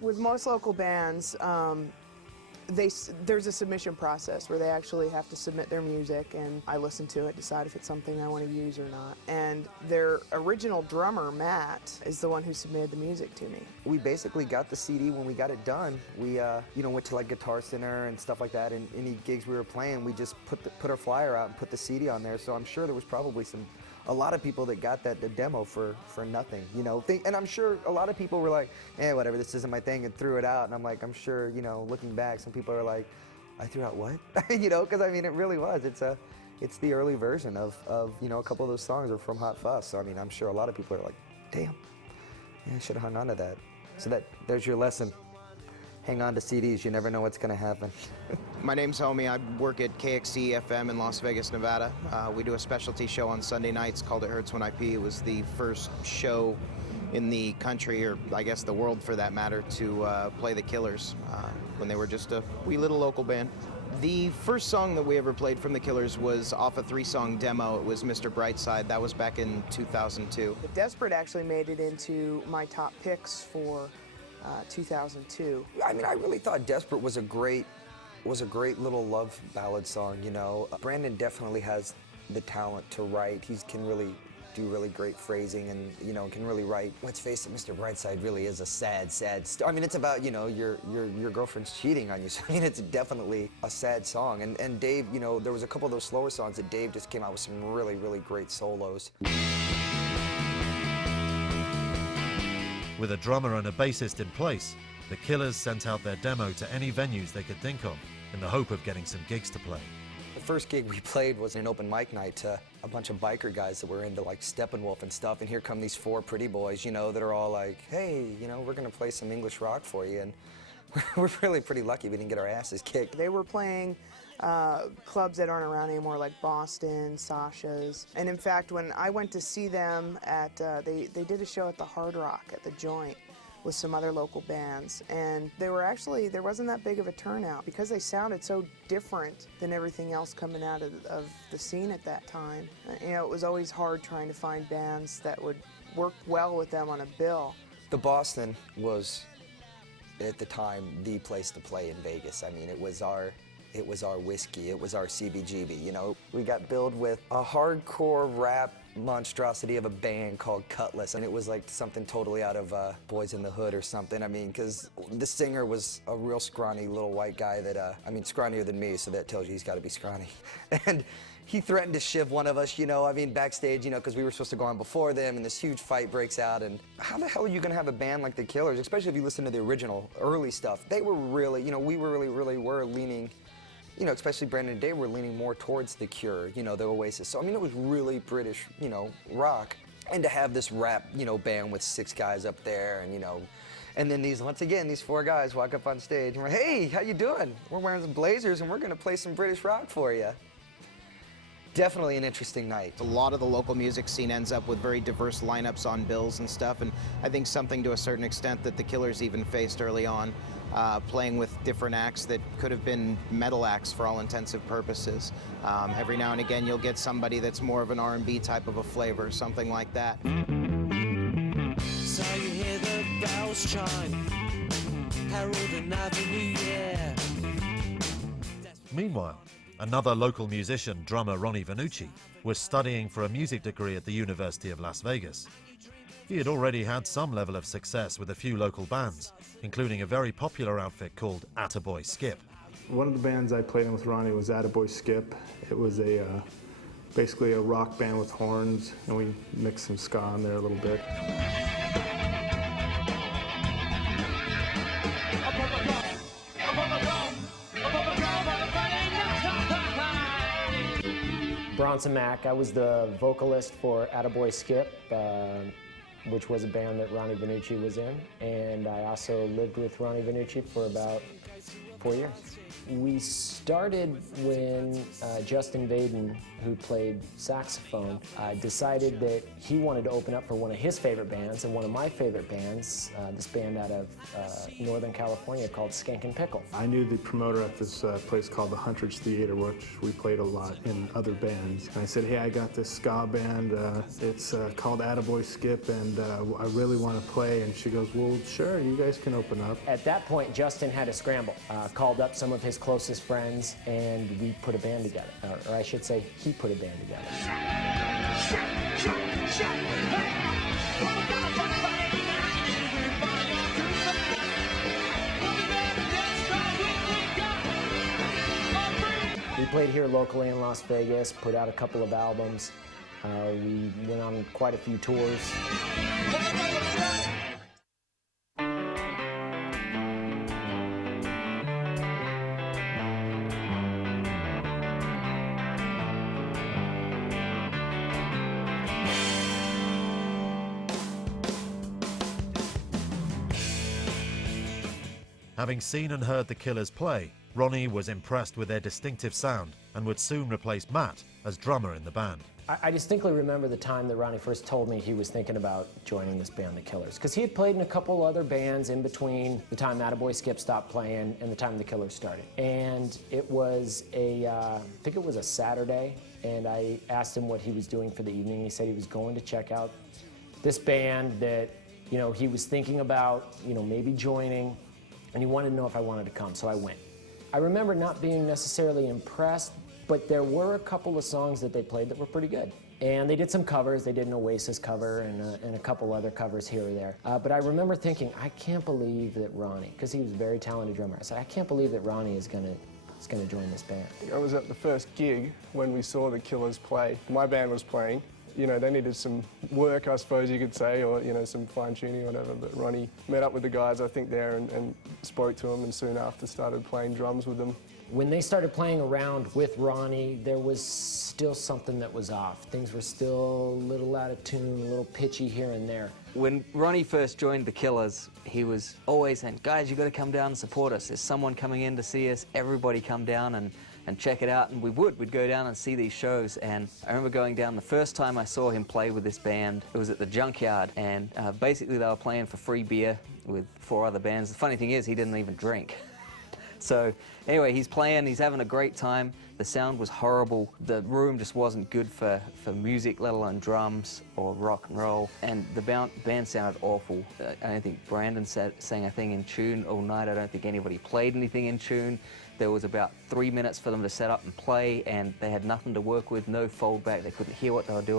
With most local bands, there's a submission process where they actually have to submit their music, and I listen to it, decide if it's something I want to use or not. And their original drummer, Matt, is the one who submitted the music to me. We basically got the CD when we got it done. We went to like Guitar Center and stuff like that, and any gigs we were playing, we just put our flyer out and put the CD on there. So I'm sure there was probably a lot of people that got the demo for nothing, and I'm sure a lot of people were like, whatever, this isn't my thing, and threw it out. And I'm like, I'm sure, looking back, some people are like, I threw out what? Because I mean, it really was. It's the early version of a couple of those songs are from Hot Fuss. So I mean, I'm sure a lot of people are like, damn, yeah, I should have hung on to that. So there's your lesson. Hang on to CDs, you never know what's gonna happen. My name's Homie. I work at KXC FM in Las Vegas, Nevada. We do a specialty show on Sunday nights called It Hurts When I Pee. It was the first show in the country, or I guess the world for that matter, to play the Killers when they were just a wee little local band. The first song that we ever played from the Killers was off a 3-song demo. It was Mr. Brightside. That was back in 2002. But Desperate actually made it into my top picks for 2002. I mean, I really thought Desperate was a great little love ballad song, Brandon definitely has the talent to write. He can really do really great phrasing and, can really write. Let's face it, Mr. Brightside really is a sad story. I mean, it's about, your girlfriend's cheating on you. So, I mean, it's definitely a sad song. And Dave, there was a couple of those slower songs that Dave just came out with some really, really great solos. With a drummer and a bassist in place, the Killers sent out their demo to any venues they could think of in the hope of getting some gigs to play. The first gig we played was an open mic night to a bunch of biker guys that were into like Steppenwolf and stuff, and here come these 4 pretty boys, that are all like, hey, we're gonna play some English rock for you, and we're really pretty lucky we didn't get our asses kicked. They were playing clubs that aren't around anymore, like Boston, Sasha's. And in fact, when I went to see them at, they did a show at the Hard Rock at the Joint with some other local bands. And there wasn't that big of a turnout because they sounded so different than everything else coming out of the scene at that time. It was always hard trying to find bands that would work well with them on a bill. The Boston was, at the time, the place to play in Vegas. I mean, it was our whiskey, it was our CBGB, We got billed with a hardcore rap monstrosity of a band called Cutlass, and it was like something totally out of Boys in the Hood or something. I mean, because the singer was a real scrawny little white guy that, scrawnier than me, so that tells you he's got to be scrawny. And he threatened to shiv one of us, backstage, because we were supposed to go on before them, and this huge fight breaks out. And how the hell are you going to have a band like the Killers, especially if you listen to the original, early stuff? They were really, we really were leaning, especially Brandon and Dave were leaning more towards The Cure, the Oasis. So, I mean, it was really British, rock. And to have this rap, band with 6 guys up there and then once again, these 4 guys walk up on stage and we're, hey, how you doing? We're wearing some blazers and we're going to play some British rock for you. Definitely an interesting night. A lot of the local music scene ends up with very diverse lineups on bills and stuff, and I think something to a certain extent that the Killers even faced early on, playing with different acts that could have been metal acts for all intensive purposes. Every now and again you'll get somebody that's more of an R&B type of a flavor, something like that. So you hear the bells chime, Herald Avenue, yeah. Meanwhile, another local musician, drummer Ronnie Vannucci, was studying for a music degree at the University of Las Vegas. He had already had some level of success with a few local bands, including a very popular outfit called Attaboy Skip. One of the bands I played in with Ronnie was Attaboy Skip. It was basically a rock band with horns, and we mixed some ska in there a little bit. Bronson Mack, I was the vocalist for Attaboy Skip, which was a band that Ronnie Vannucci was in, and I also lived with Ronnie Vannucci for about 4 years. We started when Justin Vaden, who played saxophone, decided that he wanted to open up for one of his favorite bands and one of my favorite bands, this band out of Northern California called Skankin' Pickle. I knew the promoter at this place called the Huntridge Theater, which we played a lot in other bands. And I said, hey, I got this ska band, it's called Attaboy Skip, and I really want to play. And she goes, well, sure, you guys can open up. At that point, Justin had to scramble, called up some of his closest friends, and we put a band together. Or I should say, he put a band together. We played here locally in Las Vegas, put out a couple of albums. We went on quite a few tours. Having seen and heard the Killers play, Ronnie was impressed with their distinctive sound and would soon replace Matt as drummer in the band. I distinctly remember the time that Ronnie first told me he was thinking about joining this band, the Killers, because he had played in a couple other bands in between the time Attaboy Skip stopped playing and the time the Killers started. And it was I think it was a Saturday, and I asked him what he was doing for the evening. He said he was going to check out this band that, you know, he was thinking about, you know, maybe joining, and he wanted to know if I wanted to come, so I went. I remember not being necessarily impressed, but there were a couple of songs that they played that were pretty good. And they did some covers. They did an Oasis cover and a couple other covers here or there. But I remember thinking, I can't believe that Ronnie, because he was a very talented drummer, I said, I can't believe that Ronnie is gonna join this band. I was at the first gig when we saw the Killers play. My band was playing. You know, they needed some work, I suppose you could say, or, you know, some fine-tuning or whatever, but Ronnie met up with the guys, I think, there and spoke to them, and soon after started playing drums with them. When they started playing around with Ronnie, there was still something that was off. Things were still a little out of tune, a little pitchy here and there. When Ronnie first joined the Killers, he was always saying, guys, you've got to come down and support us. There's someone coming in to see us. Everybody come down and check it out. And we'd go down and see these shows. And I remember going down, the first time I saw him play with this band, it was at the Junkyard. And basically they were playing for free beer with 4 other bands. The funny thing is, he didn't even drink. So anyway, he's playing, he's having a great time. The sound was horrible. The room just wasn't good for music, let alone drums or rock and roll. And the band sounded awful. I don't think Brandon sang a thing in tune all night. I don't think anybody played anything in tune. There was about 3 minutes for them to set up and play, and they had nothing to work with, no fold back. They couldn't hear what they were doing.